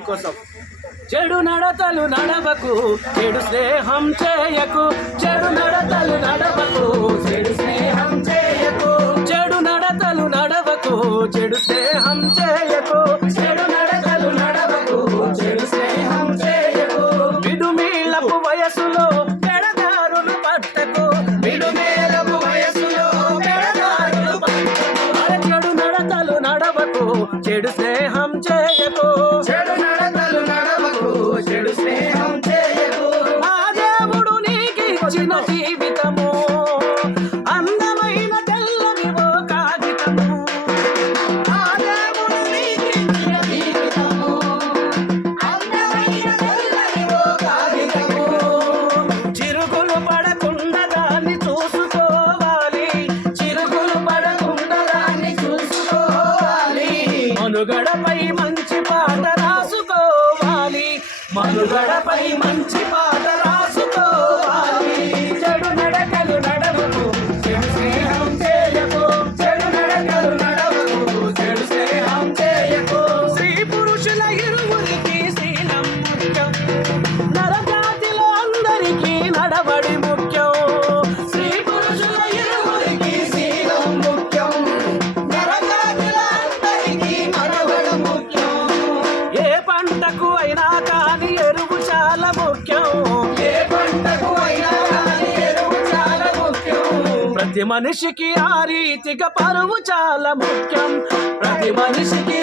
కోసం చెడు నడతలు నడవకు, చెడు స్నేహం చేయకు. చెడు నడతలు నడవకు, చెడు స్నేహం చేయకు. చెడు నడతలు నడవకు, చెడు స్నేహం చేయకు. చెడు నడతలు నడవకు, చెడు స్నేహం చేయకు. మిడుమీలపు వయసులో పెడదారులు పట్టకు. మిడుమీలపు వయసులో పెడదారులు పట్టకు. చెడు నడతలు నడవకు, చెడు స్నేహం చేయకు. చెడు నడతలు నడవకు, చెడు స్నేహం చేయకు. ఆ దేవుడు నీకిచ్చిన జీవితము అందమైన తెల్లని ఓ కాగితము. ఆ దేవుడు నీకిచ్చిన జీవితము అందమైన తెల్లని ఓ కాగితము. చిరుగులు పడకుండా దాన్ని చూసుకోవాలి. చిరుగులు పడకుండా దాన్ని చూసుకోవాలి. మనుగడపై మంచి పాట రాసుకోవాలి. మనుగడపై మంచి పాట రాసుకోవాలి. చెడు నడకలు నడవకు, చెడు స్నేహం చేయకు. చెడు నడకలు నడవకు, చెడు స్నేహం చేయకు. స్త్రీ పురుషుల ఇరువురికి శీలం ముఖ్యం. నరజాతిలో అందరికీ నడవడి ముఖ్యం. స్త్రీ పురుషుల ఇరువురికి శీలం ముఖ్యం. నరజాతిలో అందరికీ నడవడి ముఖ్యం. ఏ పంటకు అయినా కానీ ఎరువు చాలా ముఖ్యం. ఏ పంటకు అయినా కానీ ఎరువు చాలా ముఖ్యం. ప్రతి మనిషికి ఆ రీతిగా పరువు చాలా ముఖ్యం. ప్రతి మనిషికి